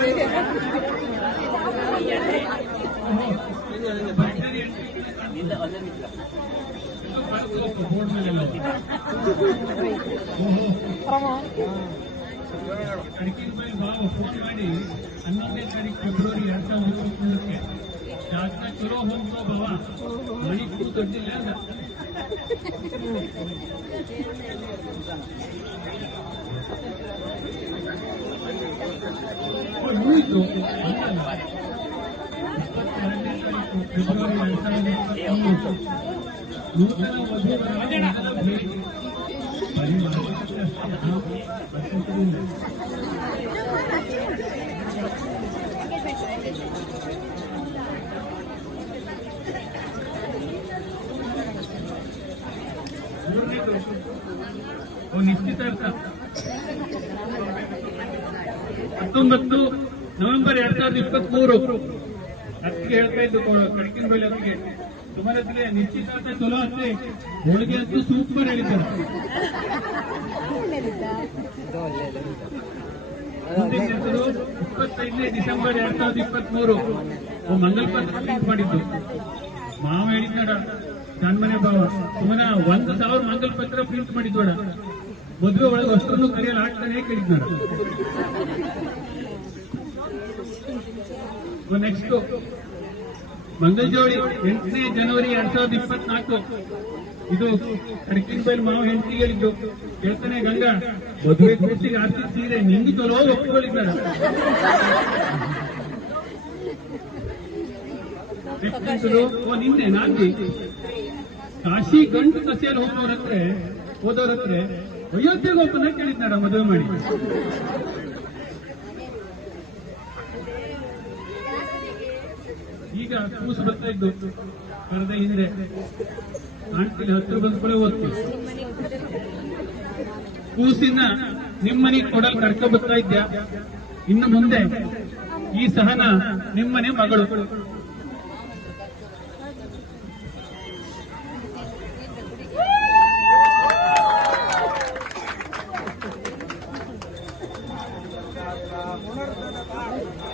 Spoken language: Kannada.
ಫೋನ್ ಮಾಡಿ 11ನೇ ತಾರೀಕು ಫೆಬ್ರವರಿ 2023ಕ್ಕೆ ಜಾಸ್ತಿ ಚಲೋ ಹೋಗ್ತೋ ಬಾವ ಮಣಿಪುರ ದೊಡ್ಡಿಲ್ಲ ಅಂದ. ಮುಗಿತು ಫೆಬ್ರವರಿ 2023 ನೂತನ ವಧುವರರ ಭೇಟಿ ನಿಶ್ಚಿತಾರ್ಥ 19 ನವೆಂಬರ್ 2023 ಅದಕ್ಕೆ ಹೇಳ್ತಾ ಇದ್ದು ಕಡಕಿನ ಬೈಲ್ ಅದಕ್ಕೆ ಸುಮಾರತ್ತಿಗೆ ನಿಶ್ಚಿತಾರ್ಥ ಚಲೋ ಅಷ್ಟೇ ಹೋಳಿಗೆ ಅಂತೂ ಸೂಪರ್ ಹೇಳಿದ್ದಾರೆ. 25ನೇ ಡಿಸೆಂಬರ್ 2023 ಮಂಗಲ್ ಪತ್ರ ಪ್ರಿಂಟ್ ಮಾಡಿದ್ದು ಮಾವ ಹೇಳಿದ್ನಡ ನನ್ಮನೆ ಭಾವ ಸುಮ್ಮನೆ 1,000 ಮಂಗಲ್ ಪತ್ರ ಪ್ರಿಂಟ್ ಮಾಡಿದ್ವಡ ಮದುವೆ ಒಳಗೆ ಅಷ್ಟನ್ನು ಕರೆಯಲು ಆಗ್ತಾನೆ ಕೇಳಿದ್ನಡ. ನೆಕ್ಸ್ಟ್ ಮಂಗಲ್ ಜೋಡಿ 8ನೇ ಜನವರಿ 2024 ಇದು ಕಡಕಿನ ಬೈಲ್ ಮಾವ ಹೆಂಡತಿ ಹೇಳಿದ್ದು ಹೇಳ್ತಾನೆ ಗಂಗಾ ಮದುವೆ ಕೂಸಿಗೆ ಆರ್ತಿ ಸೀರೆ ನಿಂದು ಚಲೋ ಒಪ್ಪಿಕೊಂಡಿದ್ದಾರೆ. ನಿನ್ನೆ ನಾಲ್ಕು ಕಾಶಿ ಗಂಟು ಕಸೆಯಲ್ಲಿ ಹೋದವ್ರತ್ರ ಅಯೋಧ್ಯೆಗೆ ಹೋಗ್ತಾನೆ ಕೇಳಿದ್ನಾರ ಮದುವೆ ಮಾಡಿ. ಈಗ ಕೂಸು ಬರ್ತಾ ಇದ್ದು ಕರೆದ ಹಿಂದೆ ಕಾಣ್ತೀನಿ ಹತ್ರ ಬಂದ್ಕೊಳ್ಳೆ ಓದ್ತೀವಿ. ಕೂಸಿನ ನಿಮ್ಮನೆಗೆ ಕೊಡಲು ಕರ್ಕ ಬರ್ತಾ ಇದ್ಯಾ, ಇನ್ನು ಮುಂದೆ ಈ ಸಹನ ನಿಮ್ಮನೆ ಮಗಳು.